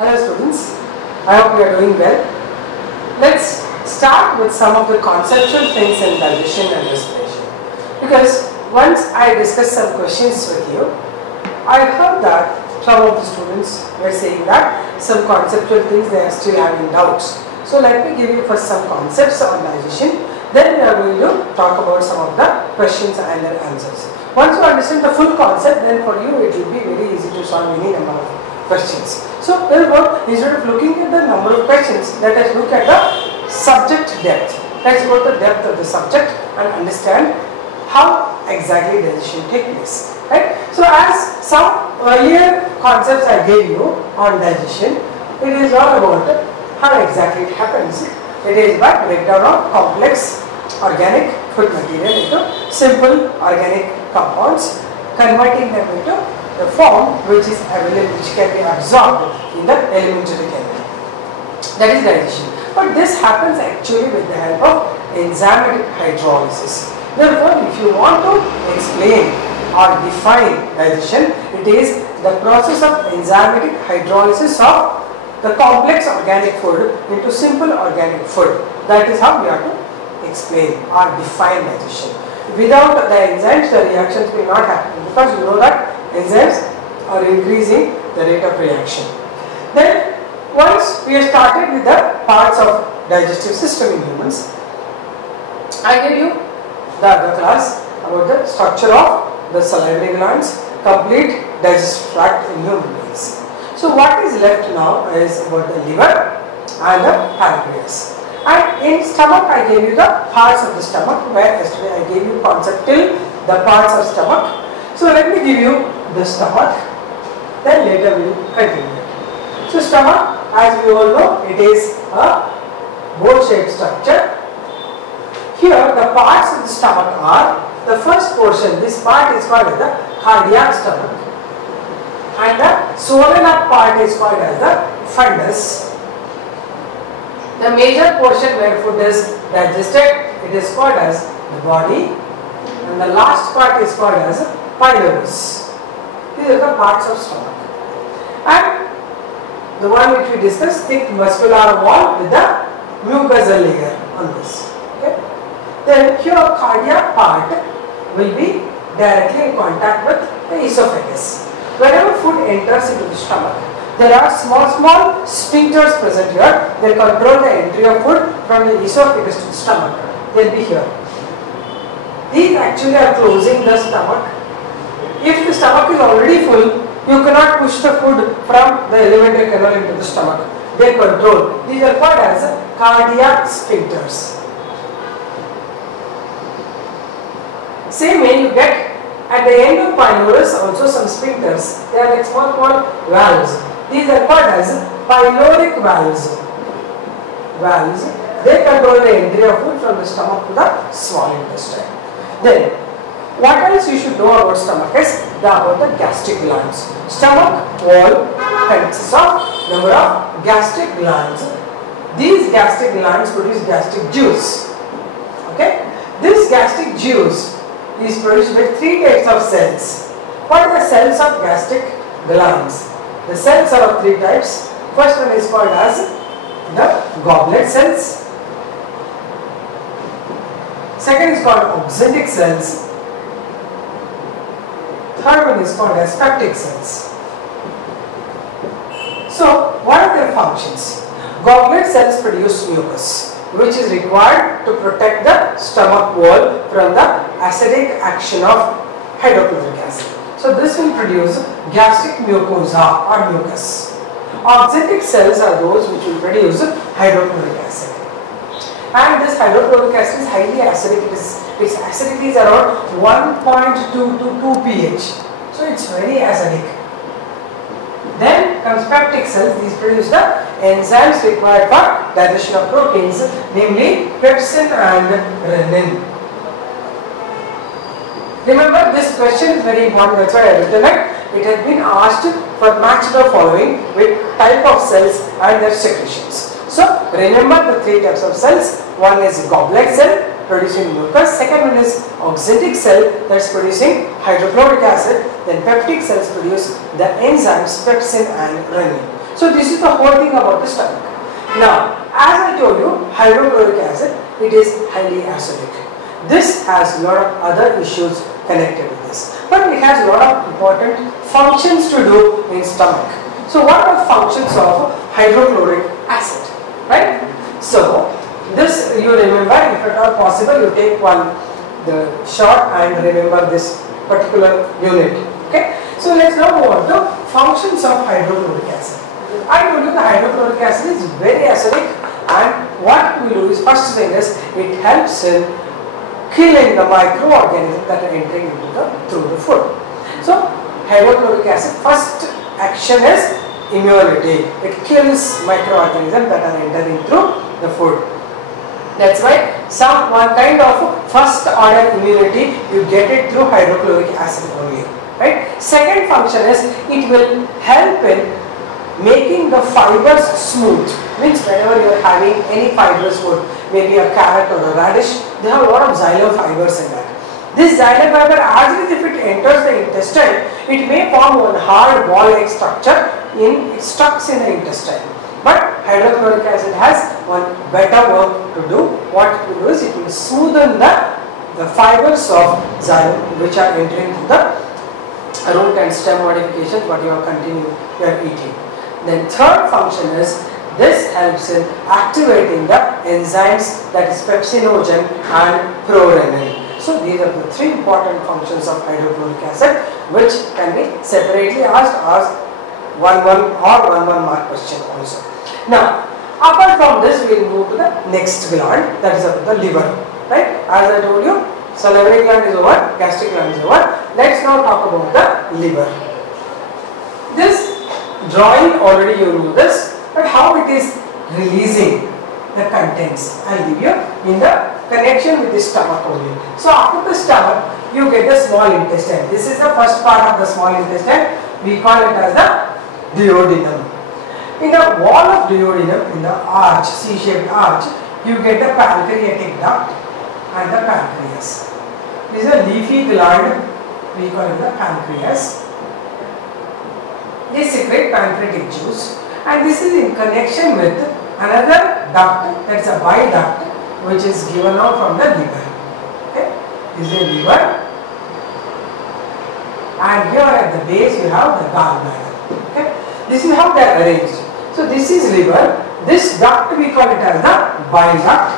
Hello students, I hope you are doing well. Let's start with some of the conceptual things in digestion and respiration. Because once I discussed some questions with you, I heard that some of the students were saying that some conceptual things they are still having doubts. So let me give you first some concepts on digestion, then we are going to talk about some of the questions and their answers. Once you understand the full concept, then for you it will be very easy to solve any number of questions. So therefore, instead of looking at the number of questions, let us look at the subject depth. Let's go to the depth of the subject and understand how exactly digestion takes place. Right? So as some earlier concepts I gave you on digestion, it is all about how exactly it happens. It is by breakdown of complex organic food material into simple organic compounds, converting them into the form which is available, which can be absorbed in the alimentary canal. That is digestion. But this happens actually with the help of enzymatic hydrolysis. Therefore, if you want to explain or define digestion, it is the process of enzymatic hydrolysis of the complex organic food into simple organic food. That is how we have to explain or define digestion. Without the enzymes, the reactions will not happen, because you know that enzymes are increasing the rate of reaction. Then once we have started with the parts of digestive system in humans, I gave you the other class about the structure of the salivary glands, complete digestive tract in human beings. So what is left now is about the liver and the pancreas. And in stomach I gave you the parts of the stomach, where yesterday I gave you concept till the parts of stomach. So let me give you the stomach, then later we will continue. So stomach, as we all know, it is a bowl-shaped structure. Here the parts of the stomach are, the first portion, this part is called as the cardiac stomach, and the swollen up part is called as the fundus. The major portion where food is digested, it is called as the body, and the last part is called as pylorus. These are the parts of stomach. And the one which we discussed, thick muscular wall with the mucosal layer on this. Okay. Then here cardiac part will be directly in contact with the esophagus. Whenever food enters into the stomach, there are small sphincters present here. They control the entry of food from the esophagus to the stomach. They will be here. These actually are closing the stomach. If the stomach is already full, you cannot push the food from the alimentary canal into the stomach. They control. These are called as cardiac sphincters. Same way you get at the end of pylorus also some sphincters. They are like small valves. These are called as pyloric valves. They control the entry of food from the stomach to the small intestine. Then, what else you should know about stomach is about the gastric glands. Stomach wall consists of number of gastric glands. These gastric glands produce gastric juice. Okay? This gastric juice is produced by three types of cells. What are the cells of gastric glands? The cells are of three types. First one is called as the goblet cells. Second is called oxytic cells. Third one is called as peptic cells. So what are their functions? Goblet cells produce mucus, which is required to protect the stomach wall from the acidic action of hydrochloric acid. So this will produce gastric mucosa or mucus. Oxytic cells are those which will produce hydrochloric acid. And this hydrochloric acid is highly acidic. Its acidity is around 1.2 to 2 pH. So it's very acidic. Then comes peptic cells. These produce the enzymes required for digestion of proteins, namely pepsin and renin. Remember, this question is very important, that's why I have written it. It has been asked for match the following with type of cells and their secretions. So remember the three types of cells. One is goblet cell producing mucus, second one is oxytic cell that's producing hydrochloric acid, then peptic cells produce the enzymes pepsin and renin. So this is the whole thing about the stomach. Now, as I told you, hydrochloric acid, it is highly acidic. This has a lot of other issues connected with this, but it has a lot of important functions to do in stomach. So what are the functions of hydrochloric acid, right? So this you remember, if at all possible, you take the shot and remember this particular unit. Okay. So let's now move on to functions of hydrochloric acid. I told you the hydrochloric acid is very acidic, and what we do is, first thing is, it helps in killing the microorganisms that are entering through the food. So hydrochloric acid, first action is immunity. It kills microorganisms that are entering through the food. That's why one kind of first order immunity you get it through hydrochloric acid only, right? Second function is, it will help in making the fibers smooth. Means whenever you are having any fibrous food, maybe a carrot or a radish, they have a lot of xylem fibers in that. This xylem fiber, as if it enters the intestine, it may form one hard ball-like structure, it stuck in the intestine. But hydrochloric acid has one better work to do. What it will do is, it will smoothen the fibers of xylem which are entering through the root and stem modifications what you are eating. Then third function is, this helps in activating the enzymes, that is pepsinogen and prorenin. So these are the three important functions of hydrochloric acid, which can be separately asked as 1-1 or 1-1 mark question also. Now, apart from this, we will move to the next gland, that is the liver, right? As I told you, salivary gland is over, gastric gland is over. Let's now talk about the liver. This drawing, already you know this, but how it is releasing the contents, I will give you in the connection with the stomach only. So after the stomach, you get the small intestine. This is the first part of the small intestine. We call it as the duodenum. In the wall of duodenum, in the arch, C-shaped arch, you get the pancreatic duct and the pancreas. This is a leafy gland, we call it the pancreas. They secrete pancreatic juice, and this is in connection with another duct, that is a bile duct, which is given out from the liver. Okay, this is a liver, and here at the base you have the gallbladder. Okay, this is how they are arranged. So this is liver. This duct we call it as the bile duct,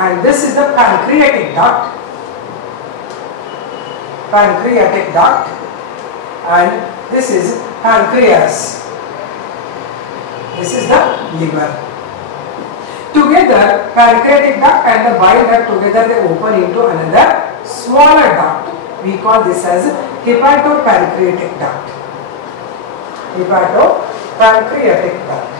and this is the pancreatic duct. Pancreatic duct, and this is pancreas. This is the liver. Together, pancreatic duct and the bile duct together, they open into another smaller duct. We call this as hepatopancreatic duct. Hepatopancreatic duct.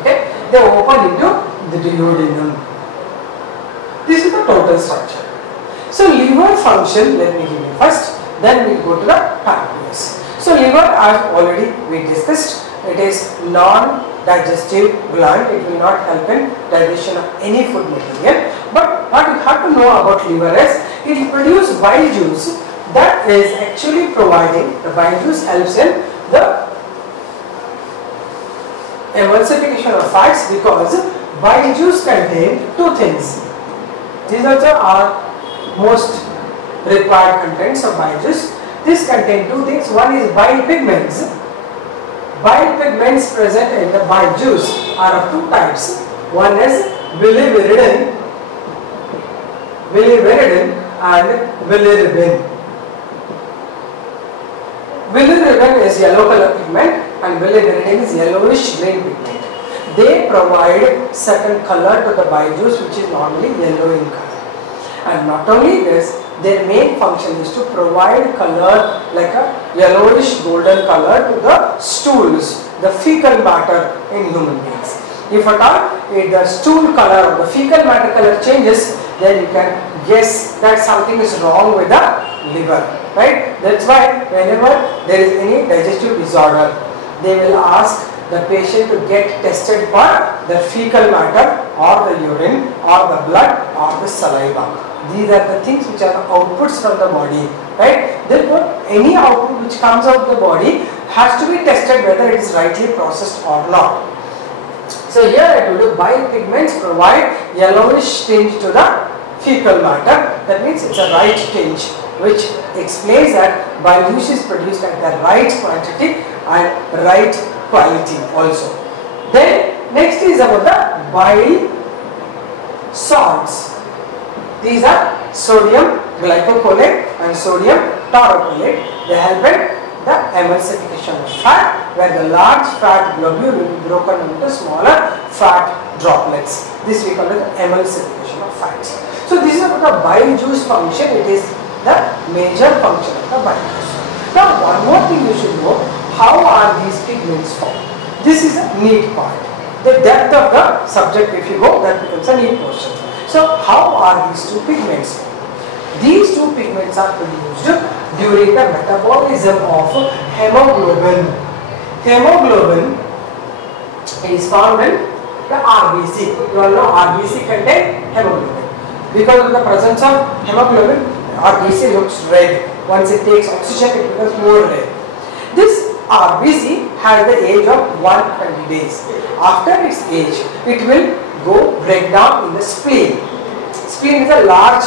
Okay, they open into the duodenum. This is the total structure. So liver function, let me give you first, then we go to the pancreas. So liver, as already we discussed, it is non-digestive gland. It will not help in digestion of any food material. But what you have to know about liver is, it will produce bile juice that is actually providing, the bile juice helps in the emulsification of fats, because bile juice contains two things. These also are most required contents of bile juice. This contains two things. One is bile pigments. Bile pigments present in the bile juice are of two types. One is biliverdin and bilirubin. Bilirubin is yellow color pigment and biliverdin is yellowish green pigment. They provide certain color to the bile juice, which is normally yellow in color. And not only this, their main function is to provide color like a yellowish golden color to the stools, the fecal matter in human beings. If at all the stool color or the fecal matter color changes, then you can guess that something is wrong with the liver, right? That's why whenever there is any digestive disorder, they will ask the patient to get tested for the fecal matter or the urine or the blood or the saliva. These are the things which are the outputs from the body, right? Therefore, any output which comes out of the body has to be tested whether it is rightly processed or not. So here I told you bile pigments provide yellowish tinge to the fecal matter. That means it's a right tinge, which explains that bile juice is produced at the right quantity and right quality also. Then next is about the bile salts. These are sodium glycopholate and sodium taurocolate. They help in the emulsification of fat, where the large fat globule will be broken into smaller fat droplets. This we call it emulsification of fats. So this is about the bile juice function. It is the major function of the bile juice. Now one more thing you should know, how are these pigments formed? This is a NEET part. The depth of the subject, if you go, that becomes a NEET portion. So how are these two pigments formed? These two pigments are produced during the metabolism of hemoglobin. Hemoglobin is found in the RBC. You all know RBC contain hemoglobin. Because of the presence of hemoglobin, RBC looks red. Once it takes oxygen, it becomes more red. This RBC has the age of 120 days. After its age, it will break down in the spleen. Spleen is a large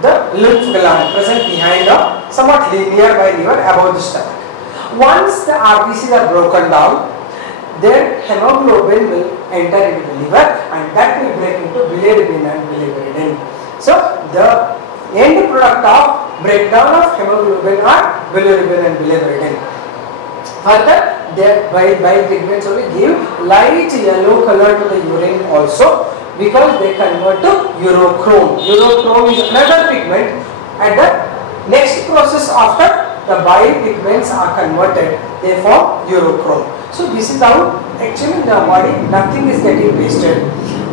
lymph gland present behind a somewhat linear by liver above the stomach. Once the RBCs are broken down, then hemoglobin will enter into the liver and that will break into bilirubin and biliverdin. So the end product of breakdown of hemoglobin are bilirubin and biliverdin. Further, their bile pigments only give light yellow color to the urine also, because they convert to urochrome. Urochrome is another pigment. At the next process after the bile pigments are converted, they form urochrome. So this is how actually in the body nothing is getting wasted.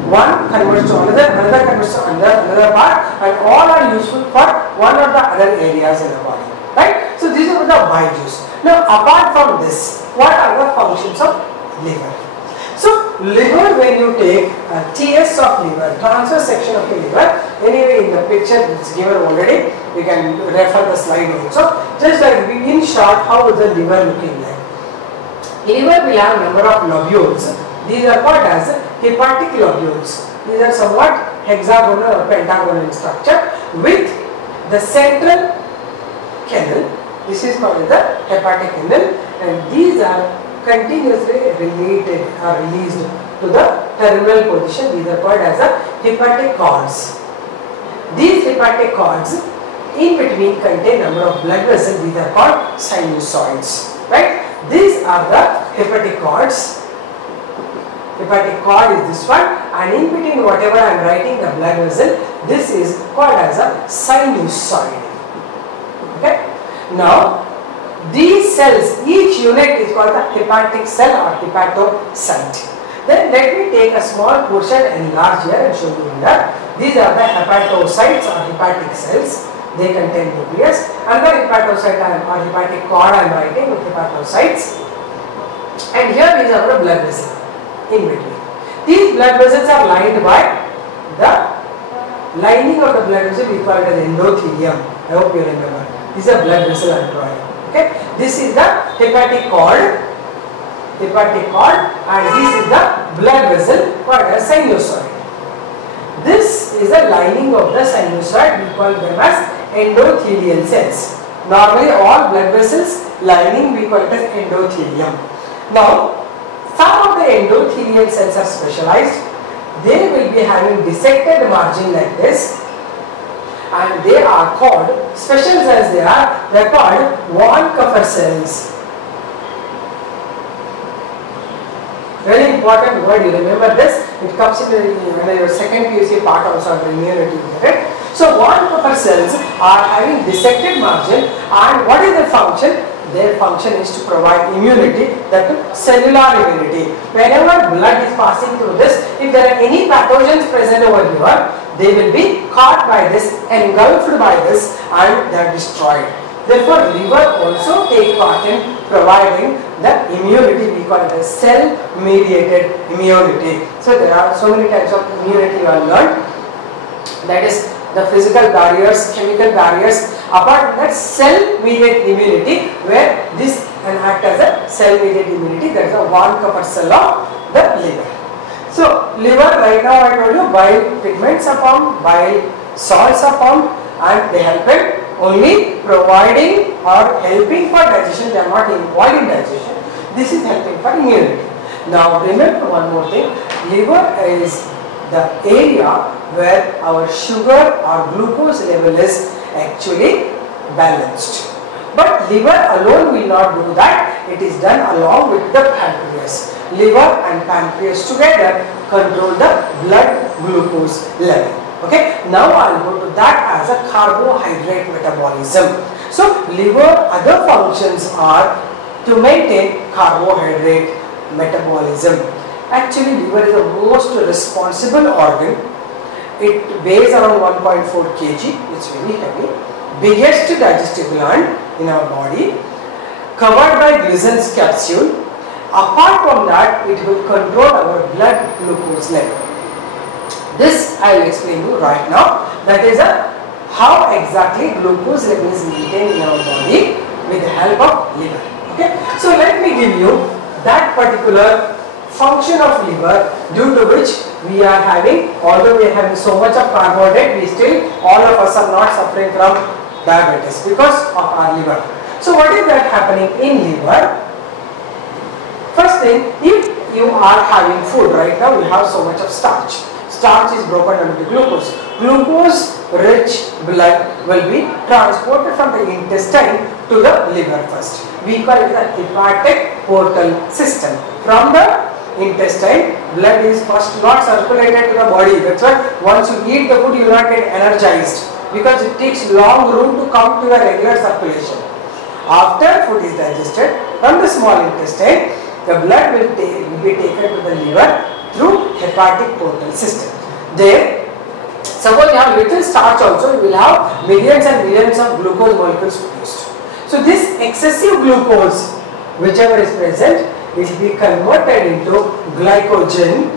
One converts to another, another converts to another part, and all are useful for one or the other areas in the body. Right? So this is the bile juice. Now apart from this, what are the functions of liver? So liver, when you take a TS of liver, transverse section of the liver, anyway in the picture it's given already, we can refer the slide also. Just like in short, how is the liver looking like? Liver will have number of lobules. These are called as hepatic lobules. These are somewhat hexagonal or pentagonal in structure with the central canal. This is called the hepatic canal, and these are continuously related or released to the terminal position. These are called as the hepatic cords. These hepatic cords in between contain number of blood vessels. These are called sinusoids. Right? These are the hepatic cords. Hepatic cord is this one, and in between whatever I am writing the blood vessel, this is called as a sinusoid. Okay? Now these cells, each unit is called the hepatic cell or hepatocyte. Then let me take a small portion, enlarge here and show you here. These are the hepatocytes or hepatic cells. They contain nucleus. Another hepatocyte or hepatic cord I am writing with hepatocytes. And here is our blood vessel in between. These blood vessels are lined by the lining of the blood vessel we call it as endothelium. I hope you remember. This is a blood vessel I am drawing. Okay, this is the hepatic cord, and this is the blood vessel called as sinusoid. This is the lining of the sinusoid. We call them as endothelial cells. Normally, all blood vessels lining we call it as endothelium. Now, some of the endothelial cells are specialized. They will be having dissected margin like this, and they are called, special cells they are called von Kupffer cells. Very important word, you remember this, it comes in your second PUC part also of immunity. Right? So von Kupffer cells are having dissected margin, and what is their function? Their function is to provide immunity, that is cellular immunity. Whenever blood is passing through this, if there are any pathogens present over here, they will be caught by this, engulfed by this, and they are destroyed. Therefore, liver also take part in providing the immunity. We call it as cell-mediated immunity. So there are so many types of immunity you have learned. That is the physical barriers, chemical barriers. Apart from that, cell-mediated immunity, where this can act as a cell-mediated immunity, that is a one cover cell of the liver. So, liver, right now I told you, bile pigments are formed, bile salts are formed, and they help in only providing or helping for digestion. They are not involved in digestion. This is helping for immunity. Now remember one more thing, liver is the area where our sugar or glucose level is actually balanced. But liver alone will not do that, it is done along with the pancreas. Liver and pancreas together control the blood glucose level. Okay, now I will go to that as a carbohydrate metabolism. So liver other functions are to maintain carbohydrate metabolism. Actually, liver is the most responsible organ. It weighs around 1.4 kg, it's very heavy. Biggest digestive gland in our body, covered by Glissen's capsule. Apart from that, it will control our blood glucose level. This I will explain to you right now. That is how exactly glucose level is maintained in our body with the help of liver. Okay, so let me give you that particular function of liver, due to which we are having, although we are having so much of carbohydrate, we still, all of us are not suffering from diabetes because of our liver. So what is that happening in liver? First thing, if you are having food, right now we have so much of starch. Starch is broken down into glucose. Glucose rich blood will be transported from the intestine to the liver first. We call it the hepatic portal system. From the intestine, blood is first not circulated to the body. That's why once you eat the food, you will not get energized, because it takes long room to come to the regular circulation. After food is digested, from the small intestine, the blood will be taken to the liver through hepatic portal system. There, suppose you have little starch also, you will have millions and millions of glucose molecules produced. So this excessive glucose, whichever is present, will be converted into glycogen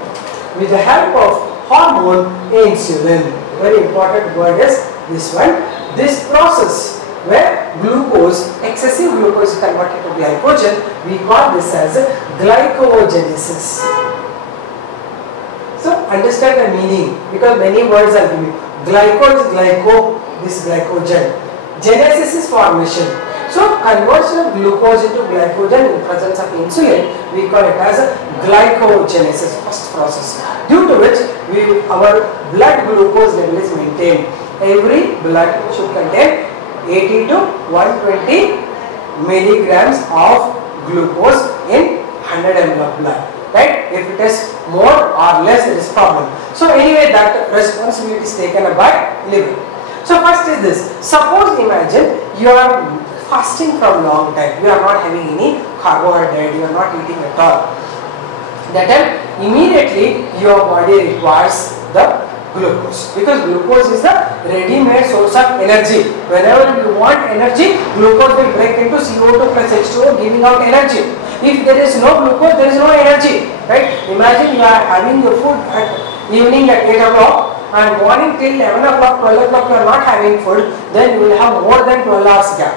with the help of hormone insulin. Very important word is this one. This process where glucose, excessive glucose is converted to glycogen, we call this as glycogenesis. So understand the meaning, because many words are given. Glyco is glyco, this glycogen. Genesis is formation. So conversion of glucose into glycogen in presence of insulin, we call it as a glycogenesis, first process, due to which our blood glucose level is maintained. Every blood should contain 80 to 120 milligrams of glucose in 100 ml of blood. Right? If it is more or less, it is problem. So anyway, that responsibility is taken by liver. So first is this. Suppose imagine you are fasting from long time. You are not having any carbohydrate. You are not eating at all. That time immediately your body requires the glucose, because glucose is the ready-made source of energy. Whenever you want energy, glucose will break into CO2 plus H2O, giving out energy. If there is no glucose, there is no energy, right? Imagine you are having your food at evening at 8 o'clock and morning till 11 o'clock, 12 o'clock you are not having food, then you will have more than 12 hours gap.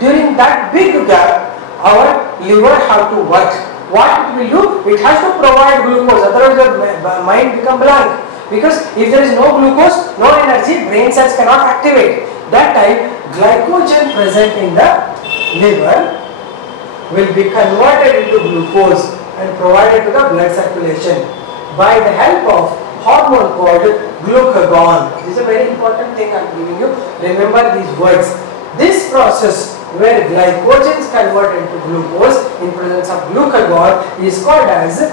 During that big gap, our liver have to work. What it will do? It has to provide glucose, otherwise your mind become blank. Because if there is no glucose, no energy, brain cells cannot activate. That time, glycogen present in the liver will be converted into glucose and provided to the blood circulation by the help of hormone called glucagon. This is a very important thing I am giving you. Remember these words. This process where glycogen is converted into glucose in presence of glucagon is called as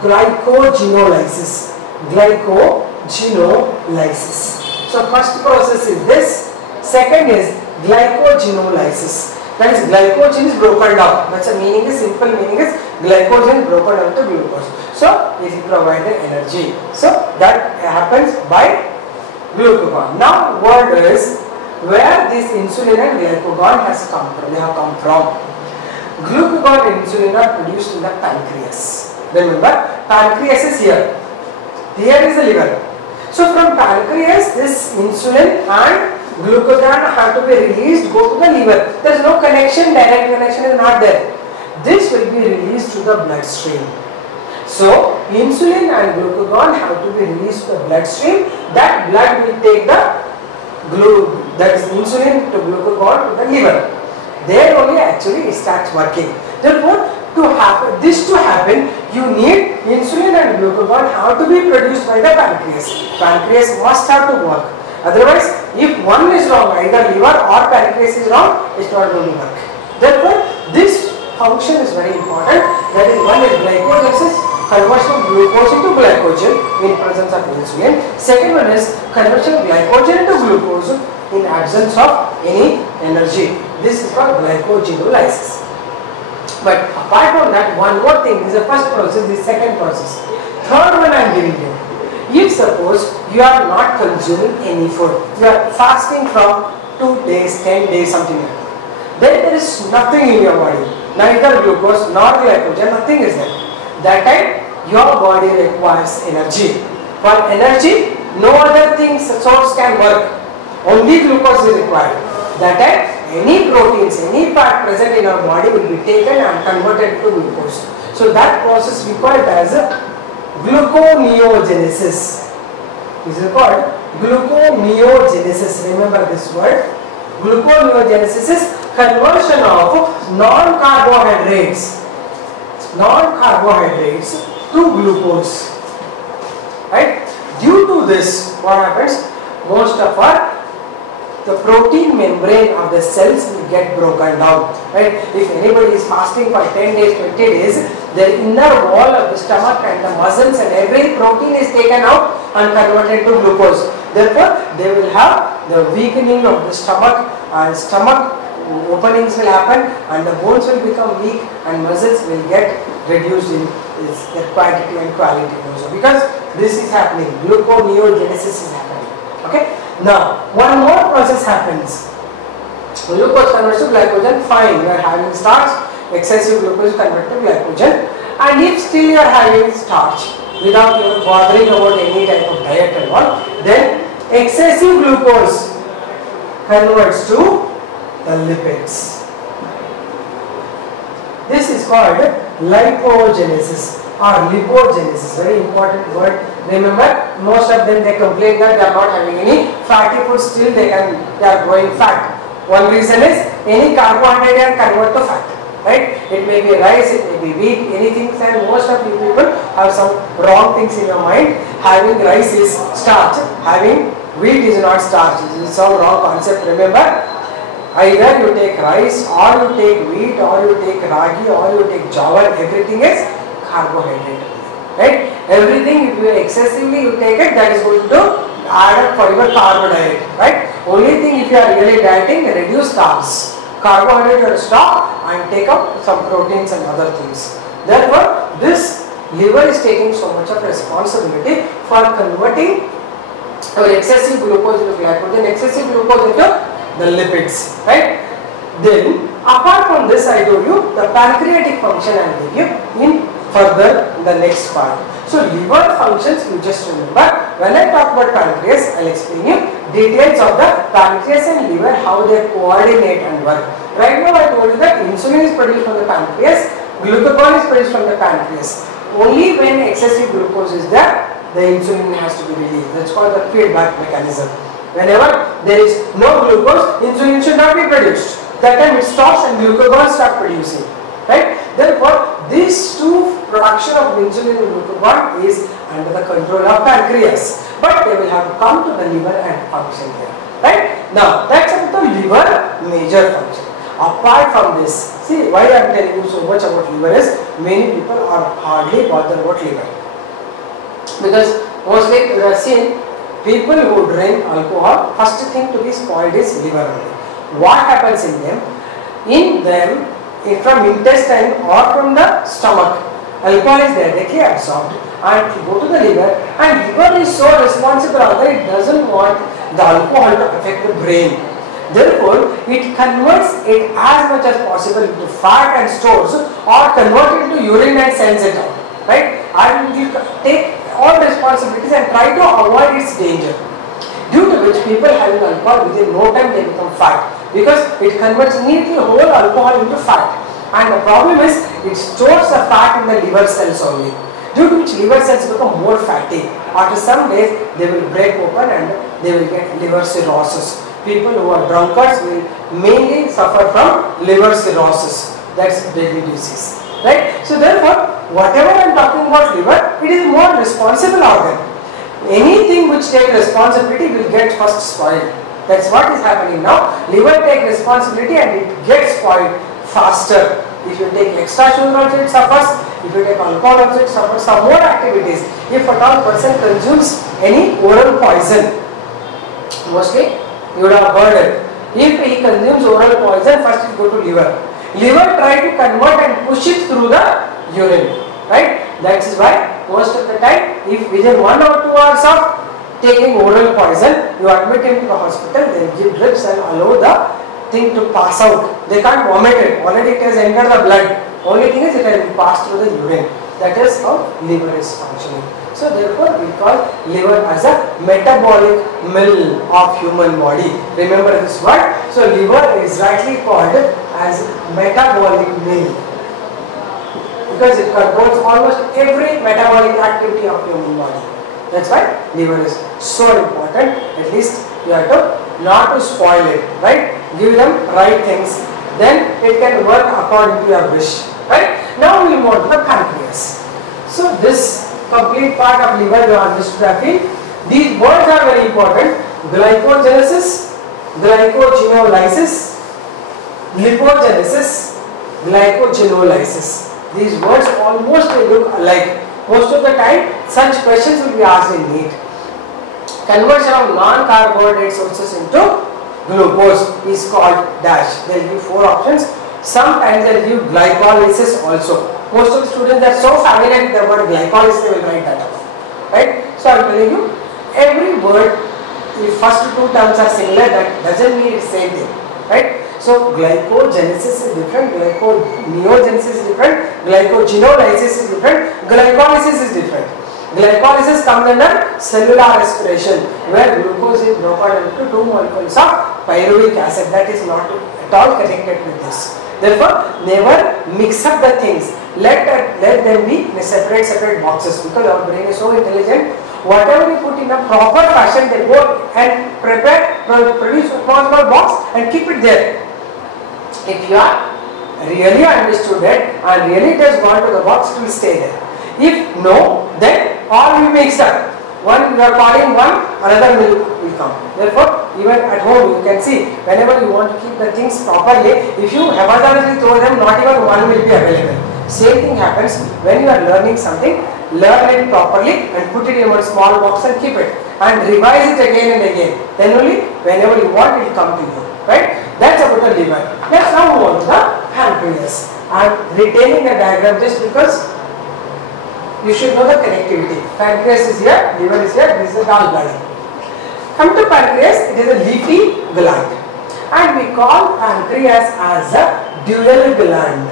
glycogenolysis. Glycogenolysis. So first process is this. Second is glycogenolysis. That is, glycogen is broken down. That's the meaning is, simple meaning is glycogen broken down to glucose. So it will provide the energy. So that happens by glucagon. Now word is where this insulin and glycagon has come from. They have come from. Glucagon and insulin are produced in the pancreas. Remember, pancreas is here. Here is the liver. So from pancreas, this insulin and glucagon have to be released, go to the liver. There is no connection, direct connection is not there. This will be released to the bloodstream. So insulin and glucagon have to be released to the bloodstream. That blood will take that is insulin to glucagon to the liver. There only actually it starts working. Therefore, this to happen, you need insulin and glucagon have to be produced by the pancreas. Pancreas must have to work. Otherwise, if one is wrong, either liver or pancreas is wrong, it's not going to work. Therefore, this function is very important. That is, one is glycolysis, conversion of glucose into glycogen in presence of insulin. Second one is conversion of glycogen into glucose in absence of any energy. This is called glycogenolysis. But apart from that, one more thing, this is the first process, this second process. Third one I am giving you. If suppose you are not consuming any food, you are fasting from 2 days, 10 days, something like that. Then there is nothing in your body, neither glucose nor glycogen, nothing is there. That time your body requires energy. For energy, no other thing source can work. Only glucose is required. That time any proteins, any fat present in our body will be taken and converted to glucose. So that process we call it as gluconeogenesis. This is called gluconeogenesis. Remember this word. Gluconeogenesis is conversion of non-carbohydrates to glucose. Right? Due to this, what happens? Most of the protein membrane of the cells will get broken down. Right? If anybody is fasting for 10 days, 20 days, the inner wall of the stomach and the muscles and every protein is taken out and converted to glucose. Therefore, they will have the weakening of the stomach, and stomach openings will happen, and the bones will become weak, and muscles will get reduced in their quantity and quality also, because this is happening. Gluconeogenesis is happening. Okay. Now, one more process happens. Glucose converts to glycogen, fine, you are having starch, excessive glucose converts to glycogen, and if still you are having starch without you bothering about any type of diet and all, then excessive glucose converts to the lipids. This is called lipogenesis or lipogenesis, very important word. Remember, most of them they complain that they are not having any fatty food, still they are growing fat. One reason is any carbohydrate can convert to fat. Right? It may be rice, it may be wheat, anything, and most of the people have some wrong things in your mind. Having rice is starch, having wheat is not starch. This is some wrong concept. Remember, either you take rice or you take wheat or you take ragi or you take jawar, everything is carbohydrate. Right? Everything, if you excessively you take it, that is going to add up for your carbo diet. Right? Only thing, if you are really dieting, reduce carbs. Carbohydrate you stop and take up some proteins and other things. Therefore, this liver is taking so much of responsibility for converting our excessive glucose into glycogen, excessive glucose into the lipids. Right? Then, apart from this, I told you the pancreatic function I will give you in further in the next part. So, liver functions, you just remember, when I talk about pancreas, I will explain you details of the pancreas and liver, how they coordinate and work. Right now, I told you that insulin is produced from the pancreas, glucagon is produced from the pancreas. Only when excessive glucose is there, the insulin has to be released. That's called the feedback mechanism. Whenever there is no glucose, insulin should not be produced. That time it stops and glucagon starts producing. Right? Therefore, these two production of insulin and glucagon is under the control of pancreas, but they will have to come to the liver and function here. Right? Now, that's about the liver major function. Apart from this, see why I am telling you so much about liver is many people are hardly bothered about liver, because mostly we have seen people who drink alcohol, first thing to be spoiled is liver only. What happens in them? In them, from intestine or from the stomach, alcohol is directly absorbed and go to the liver, and liver is so responsible that it doesn't want the alcohol to affect the brain. Therefore, it converts it as much as possible into fat and stores, or convert it into urine and sends it out. Right? And you take all responsibilities and try to avoid its danger. Due to which people having alcohol within no time they become fat, because it converts neatly whole alcohol into fat, and the problem is it stores the fat in the liver cells only, due to which liver cells become more fatty. After some days they will break open and they will get liver cirrhosis. People who are drunkards will mainly suffer from liver cirrhosis. That's deadly disease, right? So therefore, whatever I am talking about liver, it is more responsible organ. Anything which takes responsibility will get first spoiled. That's what is happening now. Liver takes responsibility and it gets spoiled faster. If you take extra sugar also it suffers. If you take alcohol also it suffers. Some more activities. If at all person consumes any oral poison, mostly you would have heard it. If he consumes oral poison, first it go to liver. Liver try to convert and push it through the urine, right? That is why most of the time, if within 1 or 2 hours of taking oral poison, you admit him to the hospital, they give drips and allow the thing to pass out. They can't vomit it, already it has entered the blood. Only thing is it has passed through the urine. That is how liver is functioning. So therefore we call liver as a metabolic mill of human body. Remember this word. So liver is rightly called as metabolic mill, because it controls almost every metabolic activity of human body. That's why liver is so important. At least you have to not to spoil it, right? Give them right things, then it can work according to your wish, right? Now we move on to the pancreas. So this complete part of liver you understood, I feel. These words are very important: glycogenesis, glycogenolysis, lipogenesis, glycogenolysis. These words almost look alike. Most of the time such questions will be asked in NEET. Conversion of non-carbohydrate sources into glucose is called dash. They will give 4 options. Sometimes they will give glycolysis also. Most of the students are so familiar with the word glycolysis, they will write that off, right? So I am telling you, every word, if first 2 terms are similar, that doesn't mean it's same thing, right? So glycogenesis is different, glyconeogenesis is different, glycogenolysis is different, glycolysis is different. Glycolysis comes under cellular respiration, where glucose is broken into 2 molecules of pyruvic acid. That is not at all connected with this. Therefore, never mix up the things. Let them be in separate boxes, because our brain is so intelligent. Whatever you put in a proper fashion, they go and produce a small box and keep it there. If you are really understood it and really it has gone to the box, it will stay there. If no, then all will be mixed up. One you are calling one, another will come. Therefore, even at home you can see, whenever you want to keep the things properly, if you haphazardly throw them, not even one will be available. Same thing happens when you are learning something. Learn it properly and put it in one small box and keep it, and revise it again and again. Then only whenever you want, it will come to you, right? That's about the liver. Let's now move on to the pancreas. I am retaining the diagram just because you should know the connectivity. Pancreas is here, liver is here, this is the gallbladder. Come to pancreas, it is a leafy gland, and we call pancreas as a dual gland,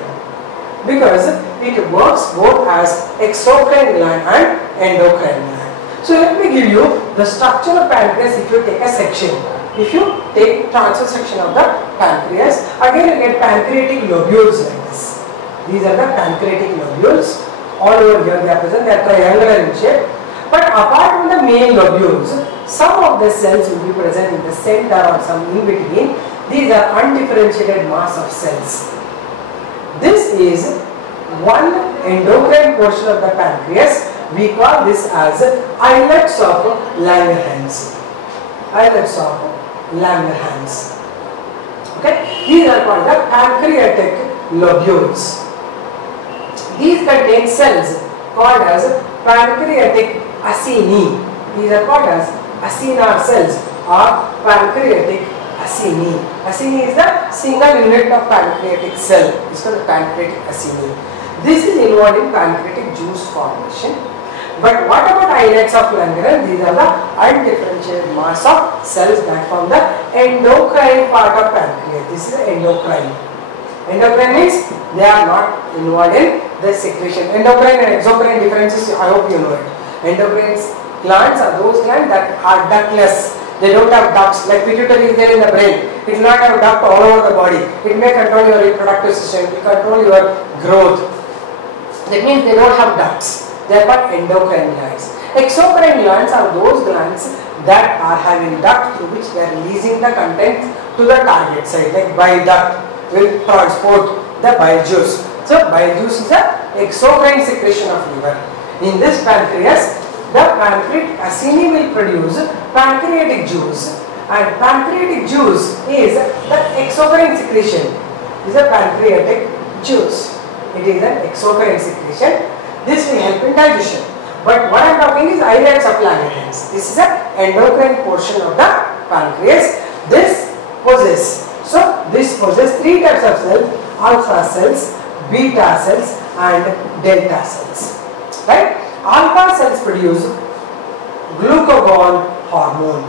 because it works both as exocrine gland and endocrine gland. So let me give you the structure of pancreas. If you take a section, if you take transverse section of the pancreas, again you get pancreatic lobules like this. These are the pancreatic lobules. All over here they are present, they are triangular in shape. But apart from the main lobules, some of the cells will be present in the center or some in between. These are undifferentiated mass of cells. This is one endocrine portion of the pancreas. We call this as islets of Langerhans. Islets of Langerhans. Okay, these are called the pancreatic lobules. These contain cells called as pancreatic acini. These are called as acinar cells or pancreatic acini. Acini is the single unit of pancreatic cell. This is called pancreatic acini. This is involved in pancreatic juice formation. But what about islets of Langerhans? These are the undifferentiated mass of cells that form the endocrine part of pancreas. This is endocrine. Endocrine means they are not involved in the secretion. Endocrine and exocrine differences, I hope you know it. Endocrine glands are those glands that are ductless. They don't have ducts. Like pituitary is there in the brain. It will not have duct all over the body. It may control your reproductive system. It will control your growth. That means they don't have ducts. They are called endocrine glands. Exocrine glands are those glands that are having duct through which they are releasing the content to the target site. Like bile duct will transport the bile juice. So bile juice is a exocrine secretion of liver. In this pancreas, the pancreatic acini will produce pancreatic juice, and pancreatic juice is the exocrine secretion. Is a pancreatic juice. It is an exocrine secretion. This will help in digestion. But what I am talking is islets of Langerhans. This is an endocrine portion of the pancreas. This possesses three types of cells: alpha cells, beta cells, and delta cells. Right? Alpha cells produce glucagon hormone.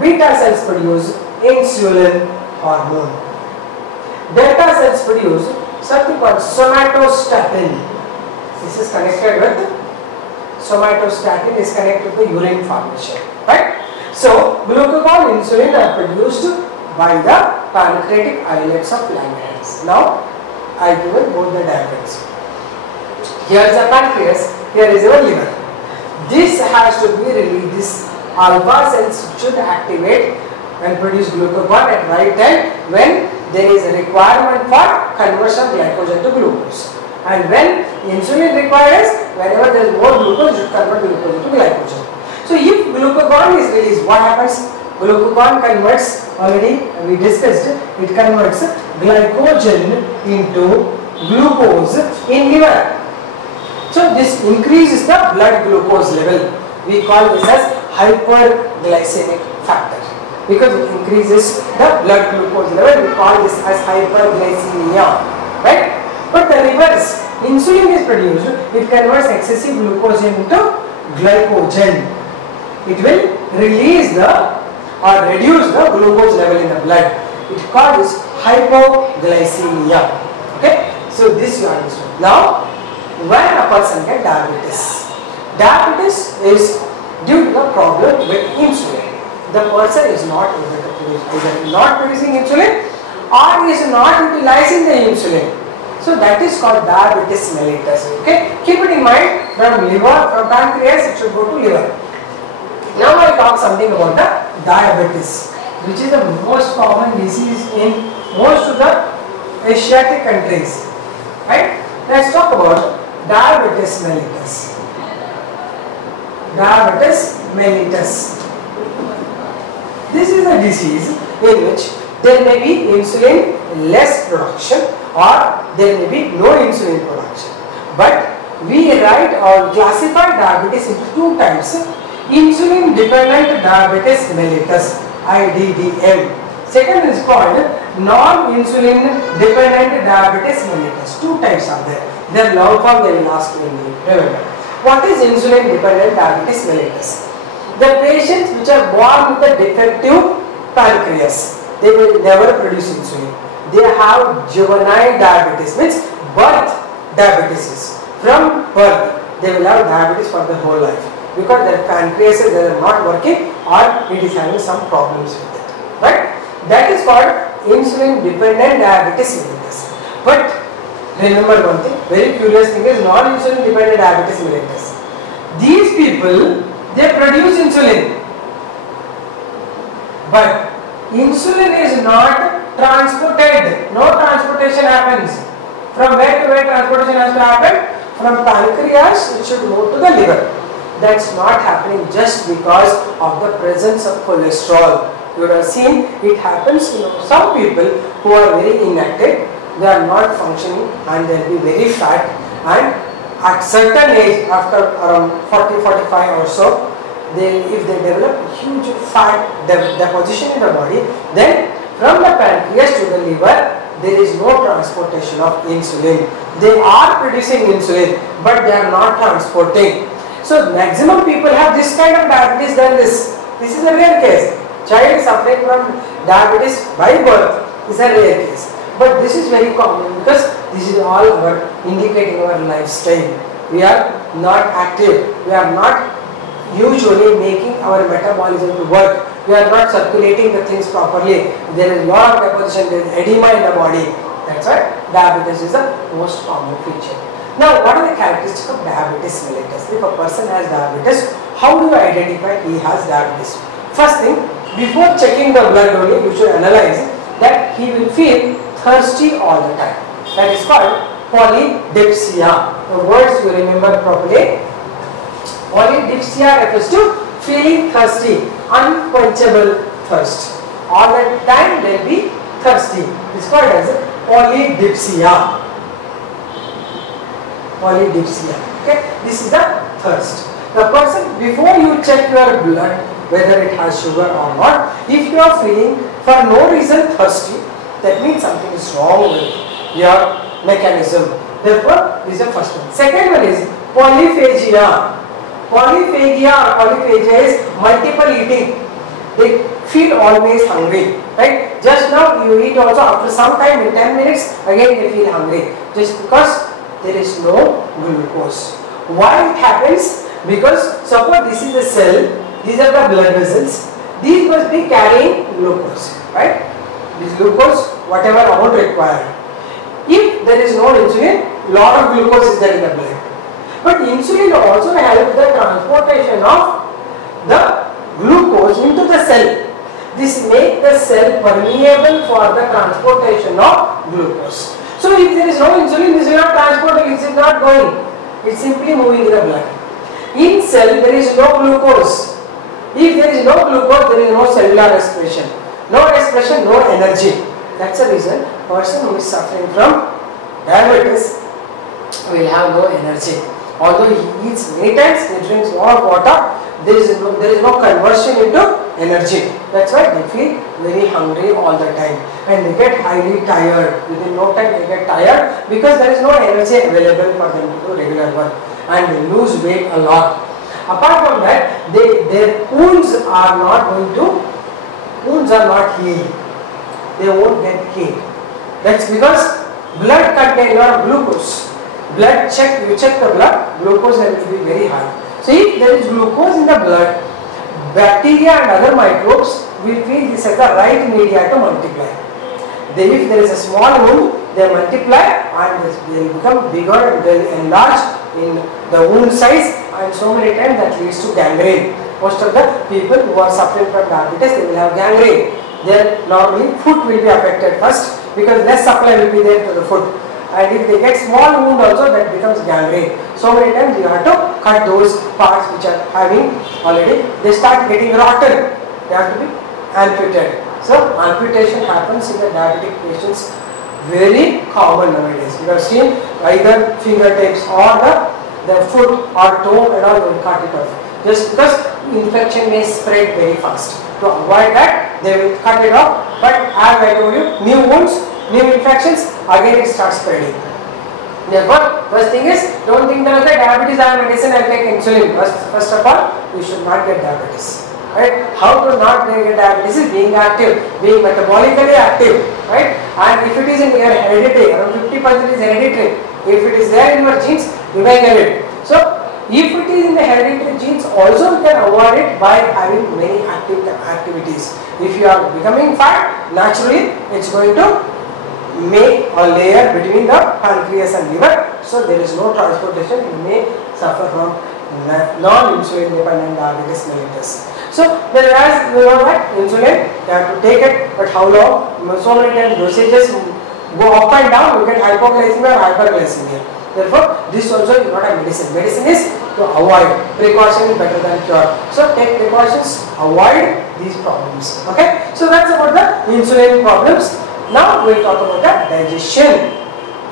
Beta cells produce insulin hormone. Delta cells produce something called somatostatin. This is connected with somatostatin is connected to the urine formation. Right? So glucagon, insulin are produced by the pancreatic islets of Langerhans. Now I given both the diagrams. Here is the pancreas, here is your liver. This has to be released. This alpha cells should activate and produce glucagon at right time when there is a requirement for conversion of glycogen to glucose. And when insulin requires, whenever there is more glucose, you should convert glucose to glycogen. So if glucagon is released, what happens? Glucagon converts, already we discussed, it converts glycogen into glucose in liver. So this increases the blood glucose level. We call this as hyperglycemic factor. Because it increases the blood glucose level, we call this as hyperglycemia. Right? But the reverse, insulin is produced, it converts excessive glucose into glycogen. It will release or reduce the glucose level in the blood. It causes hypoglycemia. Okay? So this you understand. Now, when a person gets diabetes, diabetes is due to the problem with insulin. The person is not able to produce, either not producing insulin or is not utilizing the insulin. So that is called diabetes mellitus. Okay? Keep it in mind, from liver, from pancreas, it should go to liver. Now I will talk something about the diabetes, which is the most common disease in most of the Asiatic countries. Right? Let's talk about diabetes mellitus. Diabetes mellitus. This is a disease in which there may be insulin less production or there may be no insulin production. But we write or classify diabetes into two types: insulin dependent diabetes mellitus, IDDM. Second is called non-insulin dependent diabetes mellitus. Two types are there. Their long form they will ask me. Remember, what is insulin dependent diabetes mellitus? The patients which are born with a defective pancreas, they will never produce insulin. They have juvenile diabetes, means birth diabetes. From birth, they will have diabetes for their whole life because their pancreas is not working or it is having some problems with it. Right? That is called insulin dependent diabetes mellitus. But remember one thing, very curious thing is non-insulin dependent diabetes mellitus. These people, they produce insulin, but insulin is not transported. No transportation happens. From where to where transportation has to happen? From pancreas, it should move to the liver. That's not happening just because of the presence of cholesterol. You would have seen it happens to some people who are very inactive. They are not functioning and they will be very fat, and at certain age, after around 40-45 or so, if they develop huge fat deposition in the body, then from the pancreas to the liver, there is no transportation of insulin. They are producing insulin, but they are not transporting. So maximum people have this kind of diabetes than this. This is a rare case. Child suffering from diabetes by birth is a rare case. But this is very common because this is all our indicating our lifestyle. We are not active. We are not usually making our metabolism to work. We are not circulating the things properly. There is a lot of deposition, there is edema in the body. That's why diabetes is the most common feature. Now, what are the characteristics of diabetes mellitus? If a person has diabetes, how do you identify he has diabetes? First thing, before checking the blood only, you should analyze that he will feel thirsty all the time. That is called polydipsia. The words you remember properly. Polydipsia refers to feeling thirsty, unquenchable thirst. All the time they will be thirsty. It is called as polydipsia. Polydipsia. Okay, this is the thirst. The person, before you check your blood whether it has sugar or not, if you are feeling for no reason thirsty, that means something is wrong with your mechanism. Therefore, this is the first one. Second one is polyphagia. Polyphagia is multiple eating. They feel always hungry, right? Just now you eat also, after some time in 10 minutes again they feel hungry, just because there is no glucose. Why it happens? Because suppose this is the cell, these are the blood vessels, these must be carrying glucose, right? This glucose, whatever amount required. If there is no insulin, lot of glucose is there in the blood. But insulin also helps the transportation of the glucose into the cell. This makes the cell permeable for the transportation of glucose. So if there is no insulin, this is not transporting, it is not going. It is simply moving in the blood. In cell, there is no glucose. If there is no glucose, there is no cellular respiration. No respiration, no energy. That's the reason person who is suffering from diabetes will have no energy. Although he eats many times, he drinks a lot of water, there is no conversion into energy. That's why they feel very hungry all the time and they get highly tired. Within no time they get tired because there is no energy available for them to do regular work, and they lose weight a lot. Apart from that, their wounds are not healed. They won't get healed. That's because blood contains a lot of glucose. Blood check, you check the blood, glucose level will be very high. So if there is glucose in the blood, bacteria and other microbes will feel this as the right media to multiply. If there is a small wound, they multiply and they will become bigger and they will enlarge in the wound size, and so many times that leads to gangrene. Most of the people who are suffering from diabetes, they will have gangrene. Then normally foot will be affected first because less supply will be there to the foot. And if they get small wound also, that becomes gangrene. So many times you have to cut those parts which are having already, they start getting rotten. They have to be amputated. So amputation happens in the diabetic patients, very common nowadays. You have seen either fingertips or the foot or toe and all will cut it off. Just because infection may spread very fast. To avoid that, they will cut it off. But as I told you, new wounds, new infections, again it starts spreading. Therefore, first thing is, don't think that okay, diabetes I have medicine, I will take insulin. First of all, you should not get diabetes. Right? How to not get diabetes is being active, being metabolically active. Right? And if it is in your heredity, around 50% is hereditary. If it is there in your genes, you may get it. So, if it is in the hereditary genes, also you can avoid it by having many activities. If you are becoming fat, naturally it is going to make a layer between the pancreas and liver, so there is no transportation. You may suffer from non-insulin dependent diabetes mellitus. So whereas you know that insulin, you have to take it, but how long? So many times dosages go up and down, you get hypoglycemia or hyperglycemia. Therefore, this also is not a medicine. Medicine is to avoid. Precaution is better than cure. So take precautions, avoid these problems. Okay. So that's about the insulin problems. Now we will talk about the digestion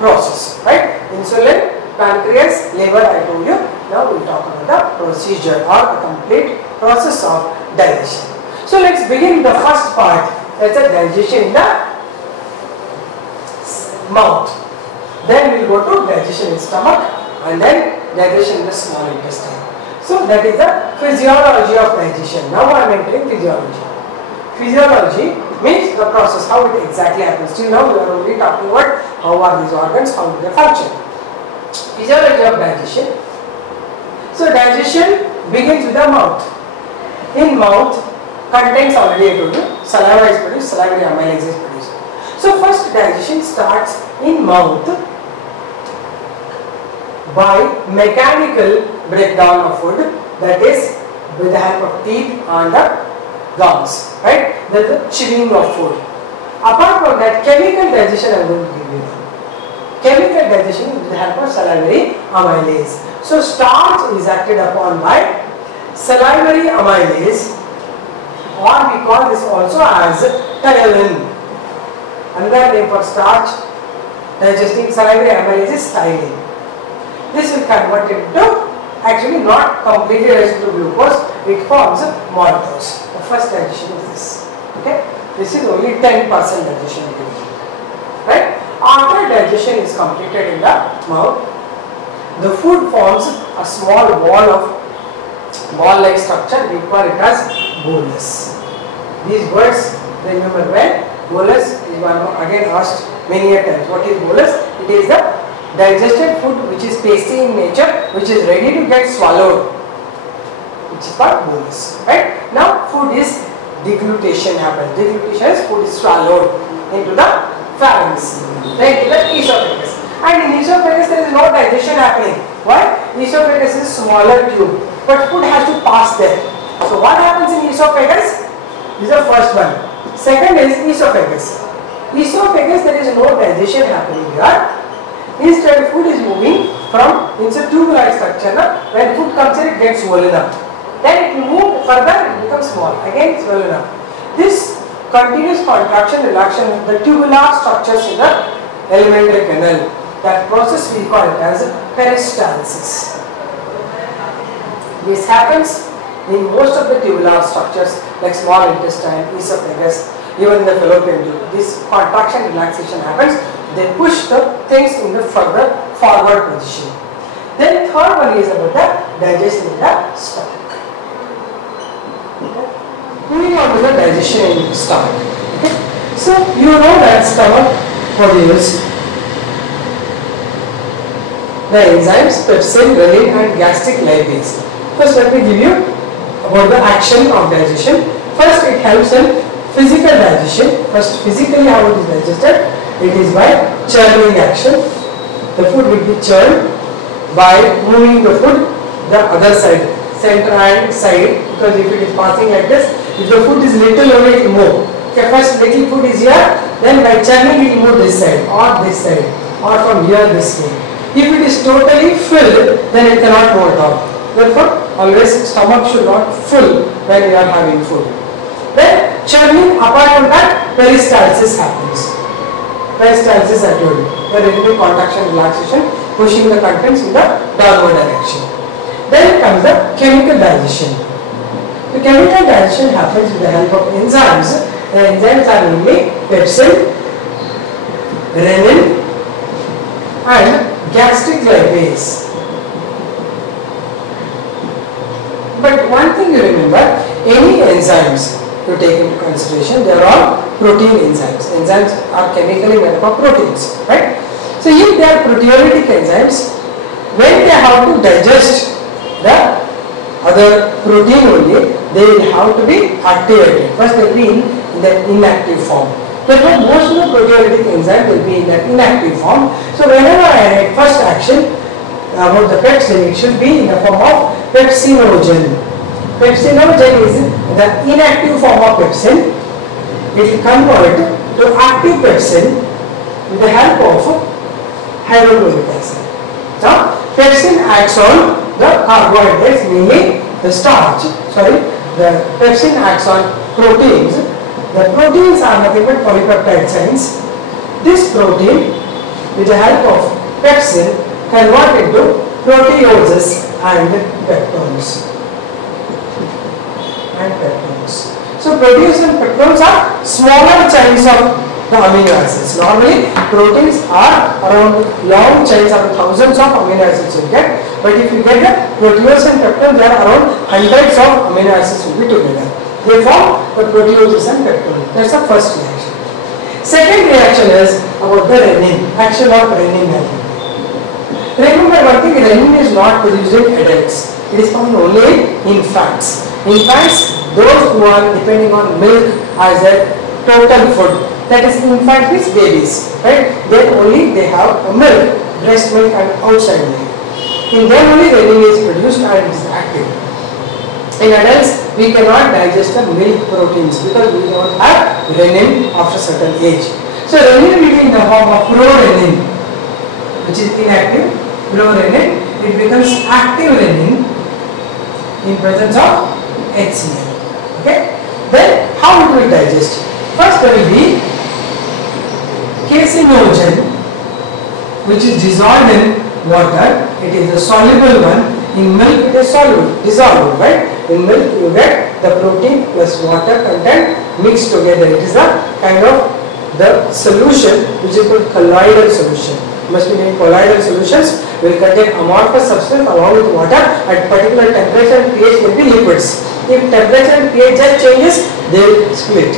process. Right? Insulin, pancreas, liver, I told you. Now we will talk about the procedure or the complete process of digestion. So let's begin the first part. That's the digestion in the mouth. Then we will go to digestion in stomach and then digestion in the small intestine. So that is the physiology of digestion. Now I am entering physiology. Physiology means the process, how it exactly happens. Till now we are only talking about how are these organs, how do they function. Physiology of digestion. So digestion begins with the mouth. In mouth, contents already I told you, saliva is produced, salivary amylase is produced. So first digestion starts in mouth by mechanical breakdown of food, that is with the help of teeth and the gums, right? That's the chewing of food. Apart from that, chemical digestion I am going to give you now. Chemical digestion with the help of salivary amylase. So starch is acted upon by salivary amylase, or we call this also as ptyalin. Another name for starch digesting salivary amylase is ptyalin. This will convert it to, actually not completely raised to glucose, it forms maltose. The first digestion is this. Okay, this is only 10% digestion, right? After digestion is completed in the mouth, the food forms a small ball-like structure. We call it as bolus. These words remember well. Bolus is one again asked many a times. What is bolus? It is the digested food which is pasty in nature, which is ready to get swallowed, which is called bolus. Right? Now food is deglutition happens. Deglutition is food is swallowed into the pharynx, then into the esophagus. And in esophagus there is no digestion happening. Why? Esophagus is smaller tube, but food has to pass there. So what happens in esophagus? This is the first one. Second is esophagus. Esophagus there is no digestion happening here. Instead food is moving from, it's a tube-like structure. When food comes in, it gets swollen up. Then it will move further, it becomes small. Again swollen up. This continuous contraction, relaxation of the tubular structures in the alimentary canal. That process we call it as peristalsis. This happens in most of the tubular structures like small intestine, esophagus, even in the fallopian tube. This contraction, relaxation happens. They push the things in the further forward position. Then third one is about the digestion in the stomach. Okay. Moving on to the digestion in the stomach. Okay. So you know that stomach produces the enzymes pepsin, renin and gastric lipase. First let me give you about the action of digestion. First it helps in physical digestion. First physically how it is digested. It is by churning action. The food will be churned by moving the food the other side, center and side, because if it is passing like this, if the food is little only it will move. Okay, first little food is here, then by churning it will move this side, or from here this way. If it is totally filled, then it cannot move at all. Therefore, always stomach should not full when you are having food. Then churning, apart from that, peristalsis happens. Peristalsis I told you, where it will be contraction, relaxation, pushing the contents in the downward direction. Then comes the chemical digestion. The chemical digestion happens with the help of enzymes. The enzymes are mainly pepsin, renin and gastric lipase. But one thing you remember, any enzymes to take into consideration, they are all protein enzymes. Enzymes are chemically made up of proteins, right? So if they are proteolytic enzymes, when they have to digest the other protein only, they will have to be activated. First they will be in the inactive form. Therefore most of the proteolytic enzymes will be in the inactive form. So whenever I write first action about the pepsin, it should be in the form of pepsinogen. Pepsinogen is the inactive form of pepsin. It will convert to active pepsin with the help of hydrochloric acid. Now, pepsin acts on the carbohydrates, mainly the starch. The pepsin acts on proteins. The proteins are nothing but polypeptide chains. This protein, with the help of pepsin, convert into proteoses and peptones. So proteins and peptones are smaller chains of the amino acids. Normally proteins are around long chains of thousands of amino acids you get, but if you get the proteose and peptones, there are around hundreds of amino acids will be together. They form the proteoses and peptones. That's the first reaction. Second reaction is about the renin, action of renin. Remember one thing, renin is not produced in adults. It is found only in infants. Infants, those who are depending on milk as a total food, that is infant means babies, right? Then only they have a milk, breast milk and outside milk. In them only renin is produced and is active. In adults, we cannot digest the milk proteins because we don't have renin after certain age. So renin will be in the form of prorenin, which is inactive. Prorenin, it becomes active renin in presence of HCl. Okay. Then how it will digest? First there will be casinogen, which is dissolved in water. It is a soluble one. In milk it is soluble, dissolved, right? In milk you get the protein plus water content mixed together. It is a kind of the solution which is called colloidal solution. Must be named colloidal solutions will contain amorphous substance along with water at particular temperature and pH will be liquids. If temperature and pH just changes, they will split.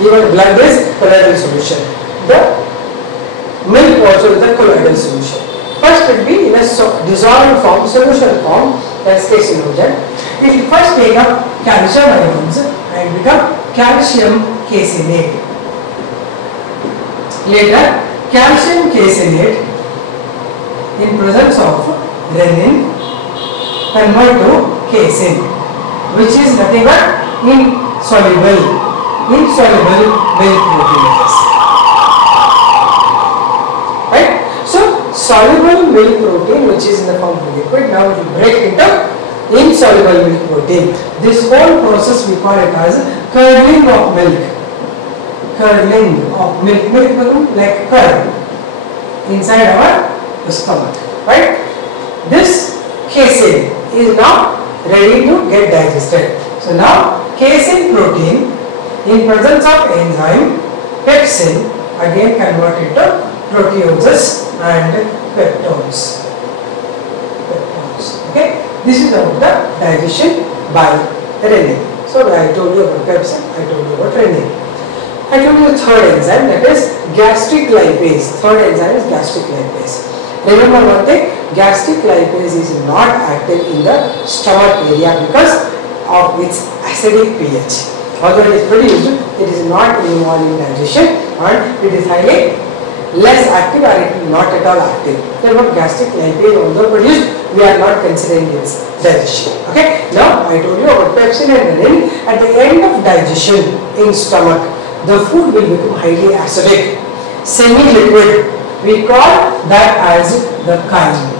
Even blood is colloidal solution. The milk also is a colloidal solution. First it will be in a dissolved form, solution form, that is casinogen. It will first take up calcium ions and become calcium caseinate. Later, calcium caseinate in presence of renin convert to casein, which is nothing but insoluble milk proteins. Right? So, soluble milk protein, which is in the form of liquid, now it will break into insoluble milk protein. This whole process we call it as curdling of milk. Curdling of milk. Milk becomes like curd inside our stomach. Right? This casein is now ready to get digested. So now casein protein in presence of enzyme pepsin again convert into proteoses and peptones. Okay, this is about the digestion by renin. So I told you about pepsin, I told you about renin. I told you the third enzyme, that is gastric lipase. Third enzyme is gastric lipase. Remember one thing, gastric lipase is not active in the stomach area because of its acidic pH. Although it is produced, it is not involved in digestion and it is highly less active or it is not at all active. Therefore, gastric lipase although produced, we are not considering its digestion. Okay. Now, I told you about pepsin and renin. At the end of digestion in stomach, the food will become highly acidic, semi-liquid. We call that as the chyme.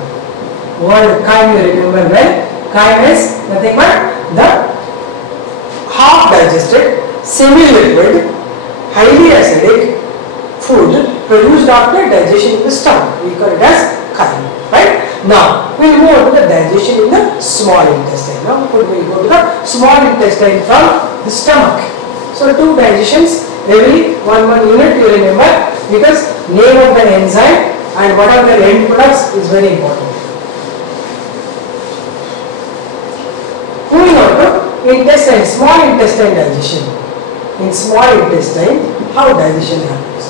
Word chyme you remember well. Chyme is nothing but the half digested, semi-liquid, highly acidic food produced after digestion in the stomach. We call it as chyme. Right? Now, we will move on to the digestion in the small intestine. Now, food will go to the small intestine from the stomach. So, two digestions, every one unit you remember because name of the enzyme and what are the end products is very important. Moving on to intestine, small intestine digestion. In small intestine, how digestion happens?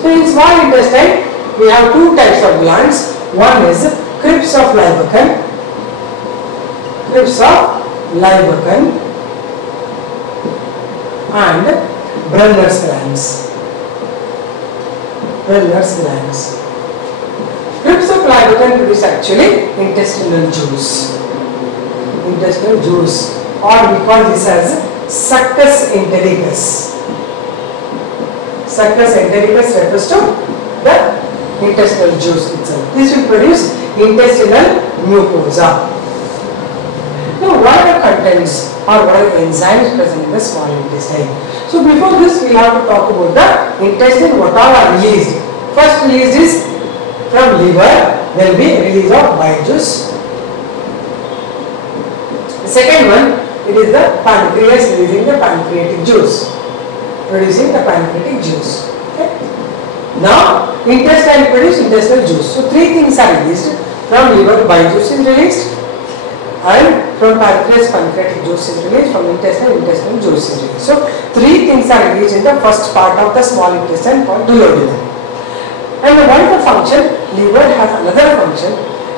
So, in small intestine, we have two types of glands. One is crypts of Lieberkühn, and Brunner's glands. Crypts of Lieberkühn produce actually intestinal juice. Or we call this as succus entericus. Succus entericus refers to the intestinal juice itself. This will produce intestinal mucosa. Now, what are the contents or what are the enzymes present in the small intestine? So, before this we have to talk about the intestine, what all are released. First released is from liver, there will be release of bile juice. The second one, it is the pancreas releasing the pancreatic juice, producing the pancreatic juice. Okay. Now, intestine produce intestinal juice. So, three things are released. From liver, bile juice is released, and from pancreas, pancreatic juice is released, from intestine, intestinal juice is released. So, three things are released in the first part of the small intestine called duodenum. And what is the function? Liver has another function.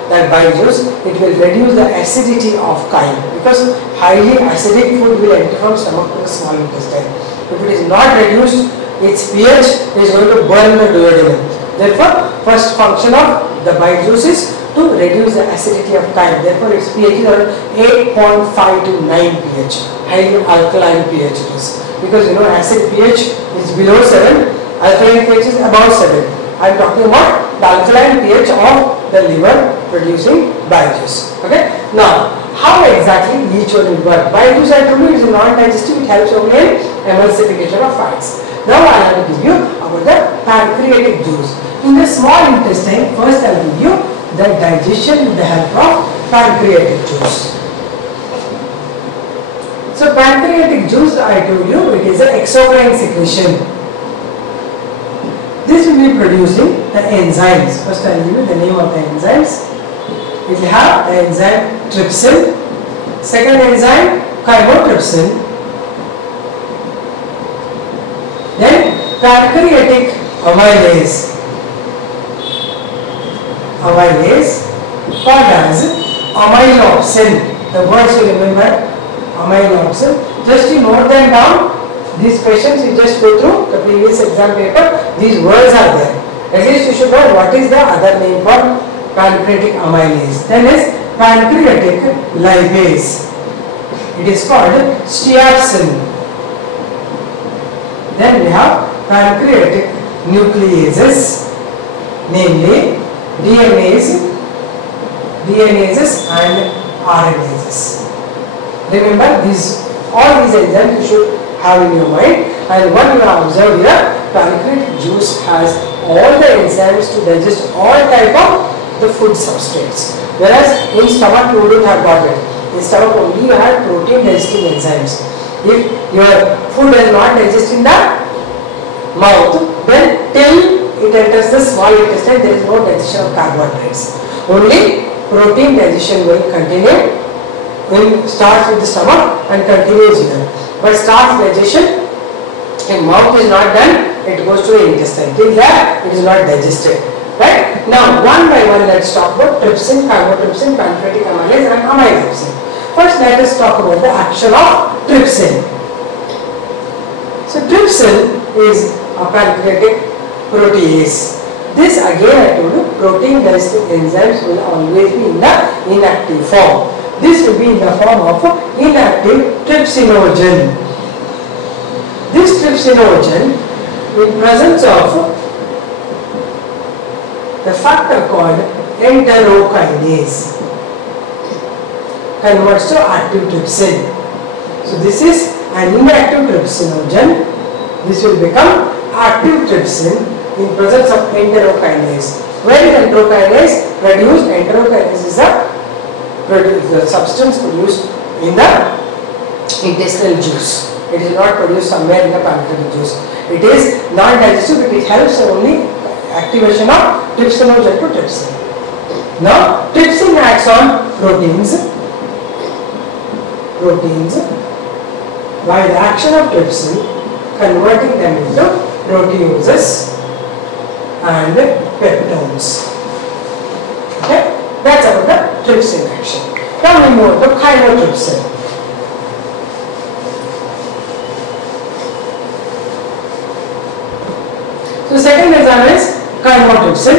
that bile juice, it will reduce the acidity of chyme, because highly acidic food will enter from stomach to the small intestine. If it is not reduced, its pH is going to burn the duodenum. Therefore, first function of the bile juice is to reduce the acidity of chyme. Therefore, its pH is around 8.5 to 9 pH, highly alkaline pH it is. Because acid pH is below 7, alkaline pH is above 7. I am talking about the alkaline pH of the liver producing bile juice. Okay. Now, how exactly each one will work? Bile juice, I told you, is non-digestive. It helps only in emulsification of fats. Now, I will give you about the pancreatic juice. In the small intestine, first I will give you the digestion with the help of pancreatic juice. So, pancreatic juice, I told you, it is an exocrine secretion. This will be producing the enzymes. First I will give you the name of the enzymes. It will have the enzyme trypsin. Second enzyme chymotrypsin. Then pancreatic amylase. Amylase called as amylopsin. The words you remember, amylopsin. Just you note them down. These questions you just go through the previous exam paper, these words are there. At least you should know what is the other name for pancreatic amylase. Then is pancreatic lipase. It is called stearin. Then we have pancreatic nucleases, namely DNases and RNases. Remember all these enzymes you should have in your mind, and what you have observed here, pancreatic juice has all the enzymes to digest all type of the food substrates, whereas in stomach you wouldn't have got it. In stomach only you have protein digesting enzymes. If your food is not digested in the mouth, then till it enters the small intestine there is no digestion of carbohydrates. Only protein digestion will continue. Will start with the stomach and continues here. But starch digestion in mouth is not done, it goes to the intestine. Till that it is not digested. Right? Now one by one let's talk about trypsin, chymotrypsin, pancreatic amylase and amylopsin. First let us talk about the action of trypsin. So trypsin is a pancreatic protease. This again I told you, protein digesting enzymes will always be in the inactive form. This will be in the form of inactive trypsinogen. This trypsinogen, in presence of the factor called enterokinase, converts to active trypsin. So this is an inactive trypsinogen. This will become active trypsin in presence of enterokinase. Where is enterokinase produced? Enterokinase is the substance produced in the intestinal juice. It is not produced somewhere in the pancreatic juice. It is non-digestive, but it helps only activation of trypsinogen to trypsin. Now, trypsin acts on proteins. By the action of trypsin, converting them into proteoses and peptones. Okay, that's about the trypsin action. Now we move to chymotrypsin. So second example is chymotrypsin.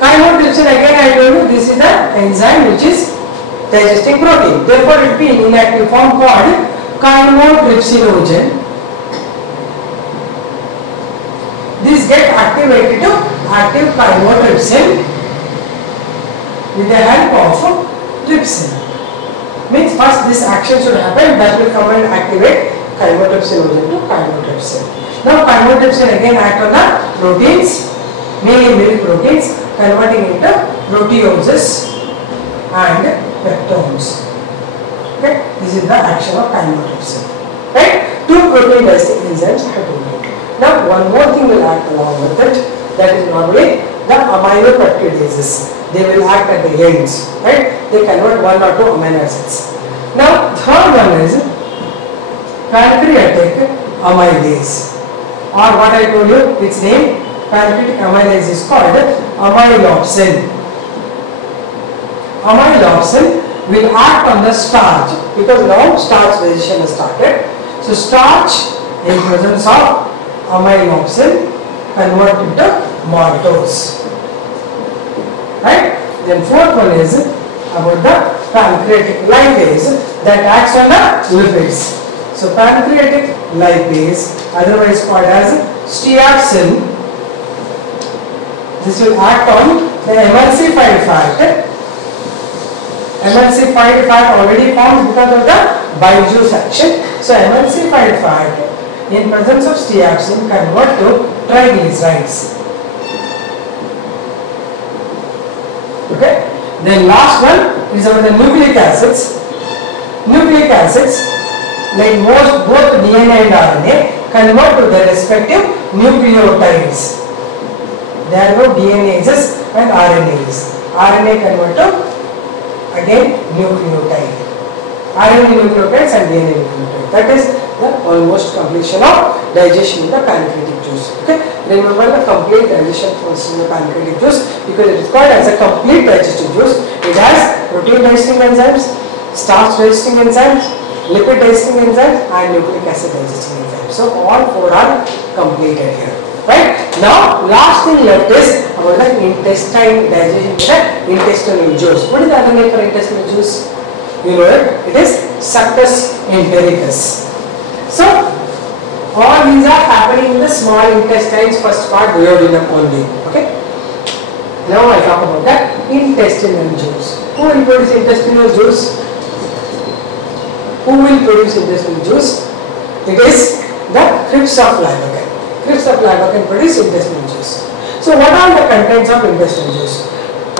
Chymotrypsin, again I told you, this is the enzyme which is digesting protein. Therefore it will be in inactive form called chymotrypsinogen. This get activated to active chymotrypsin with the help of trypsin. Means first this action should happen, that will come and activate chymotrypsinogen to chymotrypsin. Now chymotrypsin again act on the proteins, mainly milk proteins, converting into proteoses and peptones. Okay, this is the action of chymotrypsin. Right? Two protein digesting enzymes I told you. Now one more thing will act along with it, that is normally the aminopeptidases. They will act at the ends, right? They convert one or two amino acids. Now third one is pancreatic amylase, or what I told you, its name pancreatic amylase is called amylopsin. amylopsin will act on the starch, because now starch digestion has started. So starch in presence of amylopsin convert into maltose. Right? Then fourth one is about the pancreatic lipase that acts on the lipids. So pancreatic lipase, otherwise called as steatosin, this will act on the emulsified fat. Emulsified fat already formed because of the bile juice action. So emulsified fat in presence of steatosin convert to triglycerides. Okay. Then last one is about the nucleic acids. Nucleic acids, like both DNA and RNA, convert to their respective nucleotides. There are no DNases and RNAs. RNA convert to again nucleotide. RNA nucleotides and DNA nucleotides. That is the almost completion of digestion in the pancreatic juice. Okay. Remember the complete digestion process in the pancreatic juice, because it is called as a complete digestive juice. It has protein digesting enzymes, starch digesting enzymes, lipid digesting enzymes and nucleic acid digesting enzymes. So all four are completed here. Right? Now last thing left is about the intestine digestion, the intestinal juice. What is the other name for intestinal juice? You know it. It is succus entericus. So all these are happening in the small intestines, first part duodenum only. Okay. Now I talk about the intestinal juice. Who will produce intestinal juice? Who will produce intestinal juice? It is the crypts of liver. Crypts of liver can produce intestinal juice. So what are the contents of intestinal juice?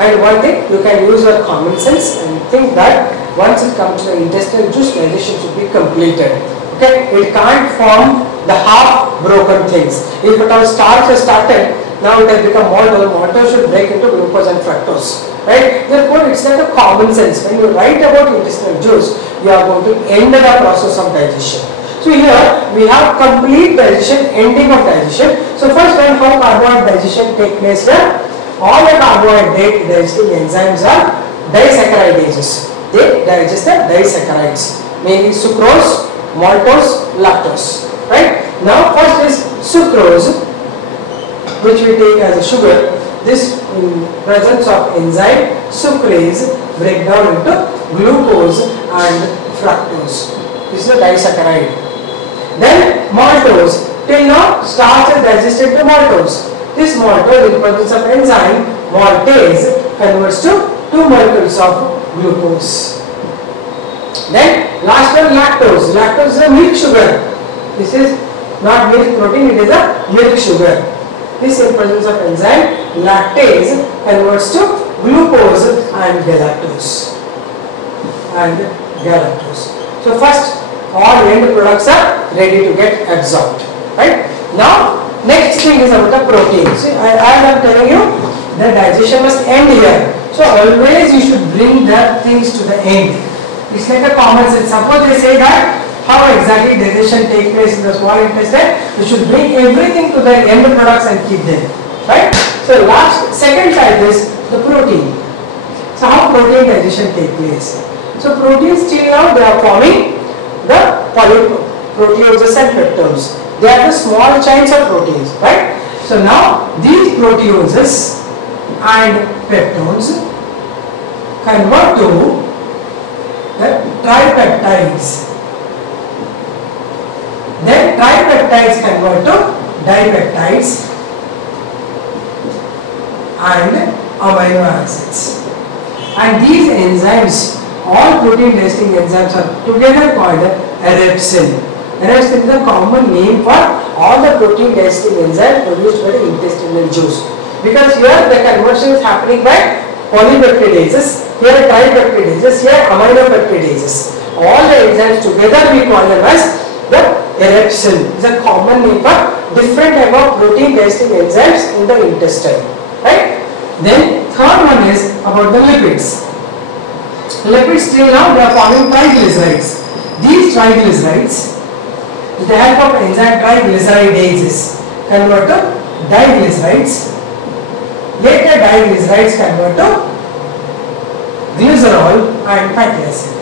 And one thing, you can use your common sense and think that once it comes to the intestinal juice, digestion should be completed. Okay, it can't form the half broken things. If at all starch has started, now it has become maltose. Maltose should break into glucose and fructose. Right? Therefore, it's like a common sense. When you write about intestinal juice, you are going to end the process of digestion. So here we have complete digestion, ending of digestion. So first one, how carbohydrate digestion take place here? All the carbohydrate digesting enzymes are disaccharidases. They digest the disaccharides, mainly sucrose, maltose, lactose. Right? Now first is sucrose, which we take as a sugar. This in presence of enzyme sucrase break down into glucose and fructose. This is a disaccharide. Then maltose. Till now starch is digested to maltose. This maltose in presence of enzyme maltase converts to 2 molecules of glucose. Then last one, lactose. Lactose is a milk sugar. This is not milk protein, it is a milk sugar. This in presence of enzyme lactase converts to glucose and galactose. So first all end products are ready to get absorbed. Right? Now next thing is about the protein. See, I am telling you the digestion must end here. So always you should bring the things to the end. It's like a common sense. Suppose they say that how exactly digestion takes place in the small intestine, you should bring everything to the end products and keep them. Right? So second type is the protein. So how protein digestion takes place? So proteins till now they are forming the polyproteoses and peptones. They are the small chains of proteins. Right? So now these proteoses and peptones convert to the tripeptides. Then tripeptides convert to dipeptides and amino acids. And these enzymes, all protein digesting enzymes, are together called erepsin. Erepsin is a common name for all the protein digesting enzymes produced by the intestinal juice. Because here the conversion is happening by polypeptidases, here tripeptidases, here aminopeptidases. All the enzymes together we call them as the erepsin. Is a common name for different type of protein digesting enzymes in the intestine. Right? Then third one is about the lipids. Lipids till now they are forming triglycerides. These triglycerides, with the help of enzyme triglyceridases, convert to diglycerides. Later diglycerides convert to glycerol and fatty acid.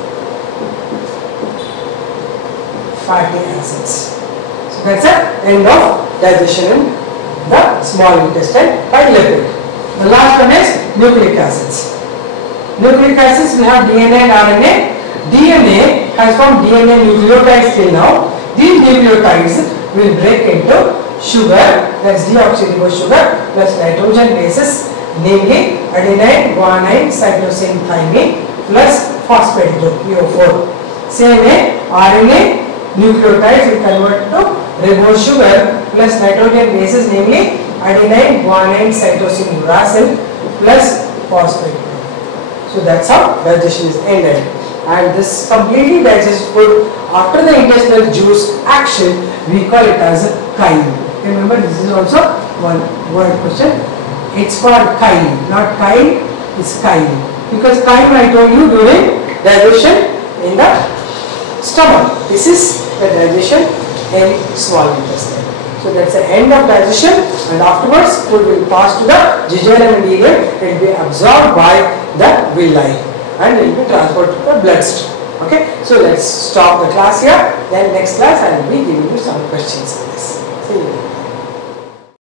Fatty acids. So that's the end of digestion in the small intestine by lipid. The last one is nucleic acids. Nucleic acids, we have DNA and RNA. DNA has formed DNA nucleotides till now. These nucleotides will break into sugar, that's deoxyribose sugar, plus nitrogen bases, namely adenine, guanine, cytosine, thymine, plus phosphate group, PO4. Same way, RNA nucleotides will convert to ribose sugar plus nitrogen bases, namely adenine, guanine, cytosine, uracil, plus phosphate group. So that's how digestion is ended. And this completely digested food after the intestinal juice action, we call it as chyme. Remember, this is also one word question. It's called chyme, not chyme, it's chyme. Because chyme, I told you, during digestion in the stomach. This is the digestion in small intestine. So that's the end of digestion, and afterwards food will pass to the jejunum and ileum. It will be absorbed by the villi and will be transferred to the bloodstream. Okay, so let's stop the class here. Then next class I will be giving you some questions on this.